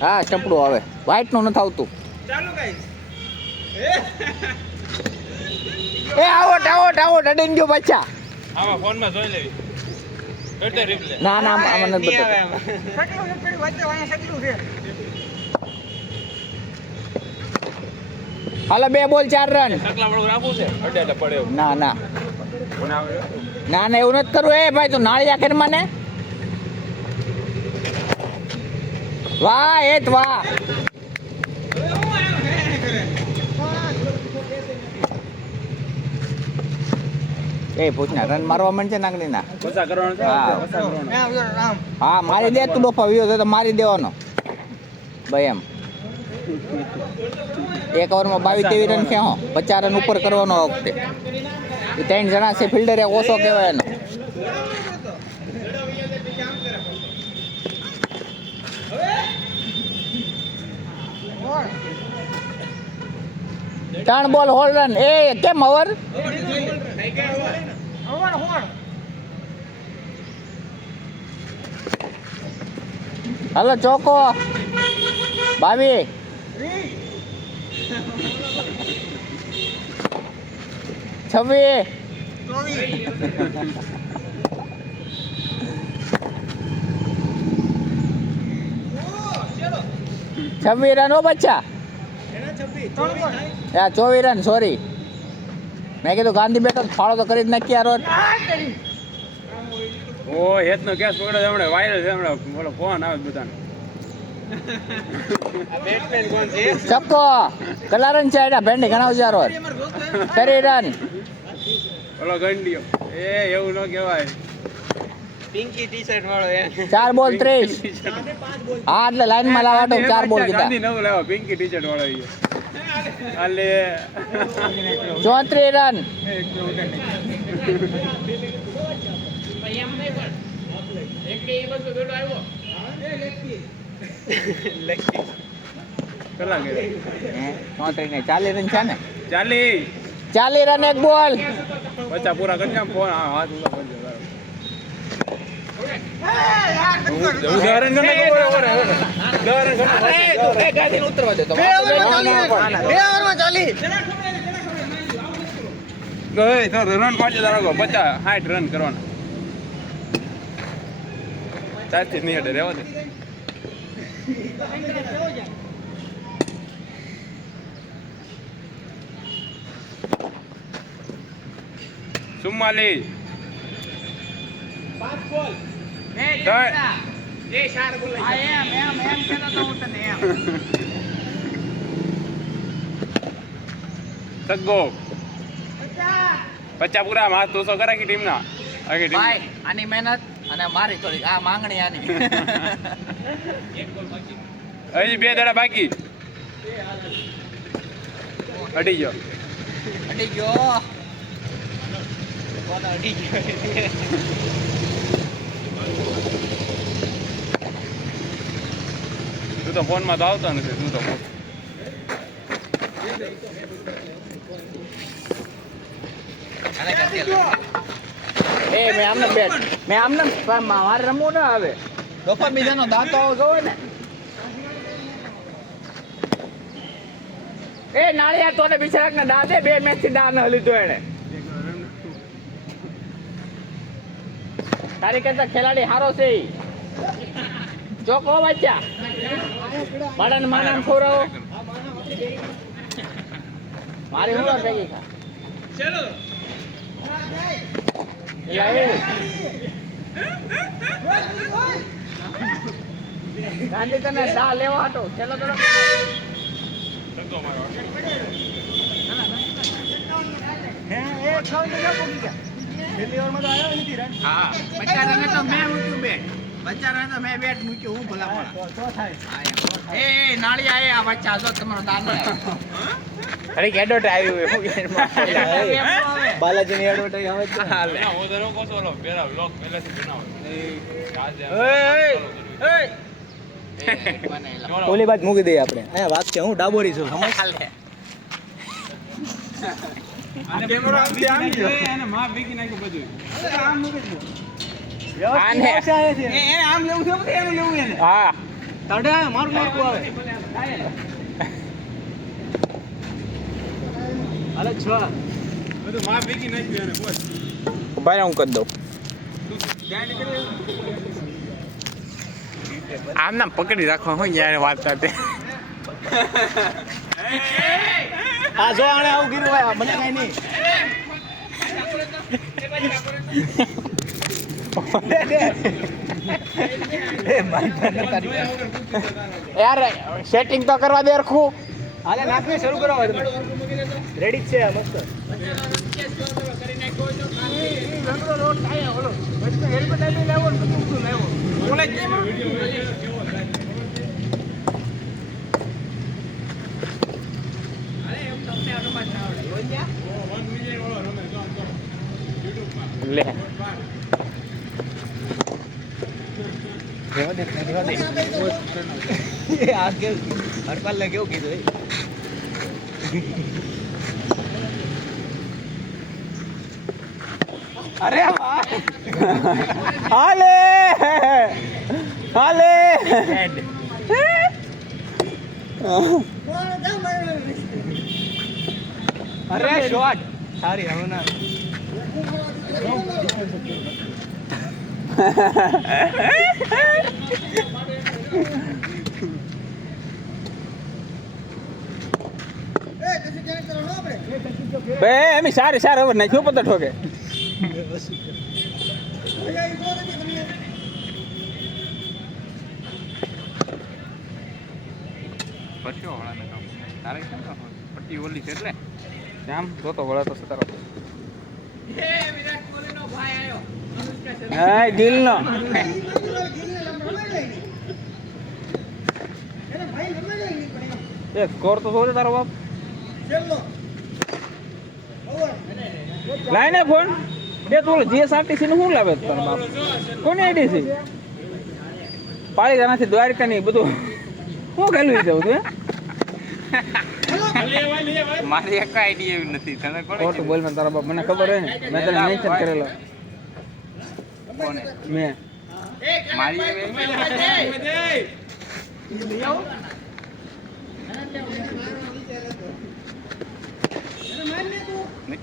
હા ચપડું આવે વ્હાઈટ નું નથી આવતું એ આવટ આવટ આવટ અડીને ગયો બચ્ચા આમાં ફોન માં જોઈ લેવી કરતે રિપ્લે ના ના આમાં નથી બતાવતું સકલું નથી પડી વચ્ચે વાયા સકલું છે હાલો 2 બોલ 4 રન સકલા વળું રાખવું છે અડે પડે એવું ના ના કોને આવે ના ના એવું નથી કરવું એ ભાઈ તું નાળિયા ખેર મને વાહ એ જ વાહ એ પૂછના રન મારવા માંડશે નાગની ના ઓછા કરવાનું છે હા. ઓછા કરવાનું હા મારી દે તું ડોફા વિયો છે તો મારી દેવાનો ભાઈ એમ એક ઓવરમાં 22-23 રન છે હો 50 રન ઉપર કરવાનો આ વખતે એ 3 જણા છે ફિલ્ડર એક ઓછો કહેવાય એનો ત્રણ બોલ હોલ્ડ રન એ કેમ ઓવર હાલો ચોકો 22 26 રન હો બચ્ચા 24 રન સોરી મેં કીધું ગાંધી બેઠો ફાળો તો કરી જ નાખી યાર ઓ હેતનો કેસ પકડ્યો હમણે વાયરલ છે હમણે બોલો ફોન આવે બધાને બેટ્સમેન કોણ છે ચક્કો કલા રન છે એડા ભેંડી ગણાવજો યાર 30 રન બોલો ગંડીઓ એ એવું ન કહેવાય પિંકી ટી-શર્ટ વાળો એ 4 બોલ 30 હા એટલે લાઈન માં લાવાટો 4 બોલ કીધા ગાંધી નવ લાવો પિંકી ટી-શર્ટ વાળો ઈ આલે 34 રન કલા કે 34 ને 40 રન છે ને ચાલી 40 રન એક બોલ બચ્ચા પૂરા કરી નાખ ફોન હાથ ઊંચા કરજો ઉદાહરણ ગમે એ ગાડીને ઉતરવા દે તો ગઈ તો રન પાડજો તારો 50 60 રન કરવાના 4 થી નહીં હટે રહેવા દે સુમ્માલી 5 બોલ એ 4 બોલ આ એમ કહેતો તો હું તને એમ સગો 50 પૂરા હાથ 200 કરાકી ટીમ ના આખી ટીમ ભાઈ આની મહેનત અને મારી થોડી આ માંગણી આની હજી 2 દાડા બાકી અડી ગયો કોનો અડી ગયો તું તો ફોન માં તો આવતો નથી તું તો એ મેં આમને મારે રમવું ના આવે ડોફા બીજાનો દાંતો જોવે ને એ નાળિયા તો ને બિચારાક ને દાદે 2 મેચ થી દા ન લીધો એને તારી કરતા ખેલાડી હારો છે ચોકો બચ્ચા બાળાને માનામ ખવડાવો મારી હું ભેગી ખા ચલો ગાંધી તને દા લેવા હતો ચલો ચલો હા 50 રને તો મેં મૂક્યું બેટ 50 રને તો મેં બેટ મૂક્યું હું ભલા એ નાળિયા એ આ બચ્ચા જો તમારો દાન અરે એડવર્ટ આવ્યું બાલાજી ની એડવર્ટ આવે છે હાલે હું તો રોકો સોલો પેલા બ્લોગ પહેલેથી બનાવો ઓલી બાદ મૂકી દઈએ આપણે અહીંયા વાત છે હું ડાબોરી છું સમજ હાલે અને કેમેરો આમ ગયો અને માં બીકી નાખ્યું બધું આમ મૂકી દો આને એને આમ લેવું છે પછી એનું લેવું એને હા તડે મારું નાખવું આવે હાલે 6 બધું માં ભેગી નાખ્યું એને બોલ ભાઈ હું કરી દઉં ત્યાં નીકળે આમ નામ પકડી રાખવા હોય યાર વાત સાથે આ જો આણે આવું કીધું ભાઈ મને કાઈ નહીં યાર સેટિંગ તો કરવા દે રખું હાલે નાખને શરૂ કરો હવે તમે રેડી જ છે આ મસ્ત હેલ્મેટ લઈ લેવો ને બધું લેવો બોલે કેમ લે આ કેવું હરપાલ ને કેવું કીધું અરે વાહ હાલે હાલે અરે શોટ સારી હવે ના બે એમ સારી સાર હવે નાખ્યો પતો ઠોકે પરસ્યો વાળાને કામ તારે કેમ કામ પટ્ટી ઓલી છે એટલે આમ જોતો વળે તો સતારો વિરાટ કોહલી નો ભાઈ આવ્યો હા ગિલ નો એ સ્કોર તો જોજે તારો બાપ લાઈને ફોન એ તો જીએસઆરટીસી નું શું લાવે તારો બાપ કોની આઈડી છે પાળીદાનાથી દ્વારકા ની બધું શું ખેલું છે બધું મારી એક આઈડિયા એવી નથી તને કોણ ખોટું બોલ તારા બાપ મને ખબર હોય ને મેં તને મેન્શન કરેલો કોને મેં મારી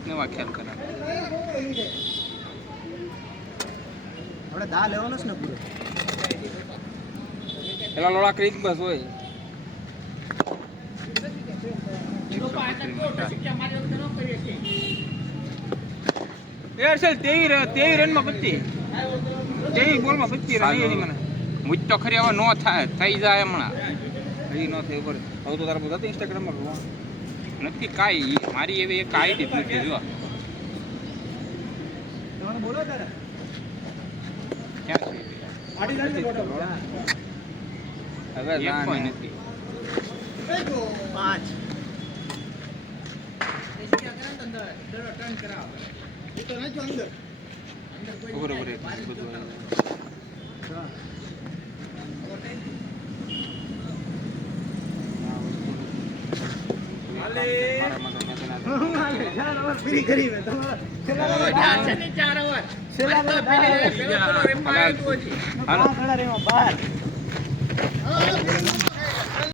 નવા ખ્યાલ કરે આપણે દા લેવાનો છે ને પૂરો પેલા લોડા ક્રિક બસ હોય એરસેલ 23 રનમાં 25 બોલમાં 25 રન એની મને મુજ તો ખરી હવે નો થાય થઈ જાય હમણાં હજી ન થઈ ઉપર હવે તો તારા બધા ઇન્સ્ટાગ્રામ માં નથી કાંઈ મારી એવી એક આઈડી જ નથી જો તમારે બોલો તારે ક્યાં છે આડી લાગે ફોટો હવે એક કોઈ નથી 5 બરોબર ફ્રી કરી મે તમારા હાલો. બાર